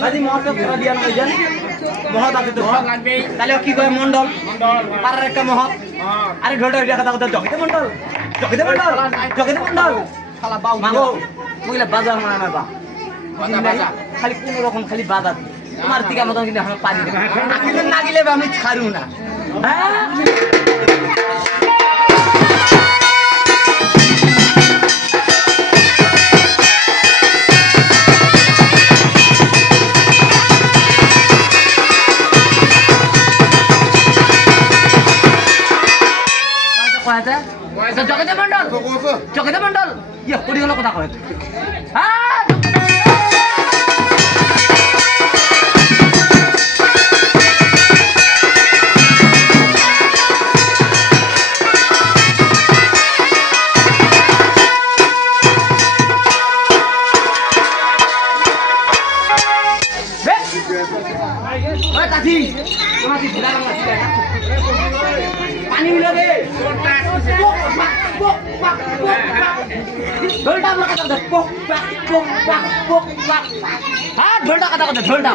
কাজী মহৎ করা দিয়া নয় জান মহৎ আছে তো মহৎ লাগবে তাহলে কি কয় মন্ডল মন্ডল পাড়ার একটা মহৎ আরে ঢোলটা দিয়া কথা কথা জগিতে মন্ডল জগিতে মন্ডল জগিতে মন্ডল শালা বাউ মাগো কইলা বাজা মানে না বা বাজা বাজা খালি কোন রকম খালি বাজা তোমার দিকে মতন কিন্তু আমি পারি না না গেলে আমি ছাড়ু না হ্যাঁ জগতে মন্ডল জগতে মন্ডল ইয়া কোটি গেল কথা কয় पानी मिला दे ढोलटा अपना कथा ढोलटा कथा ढोलटा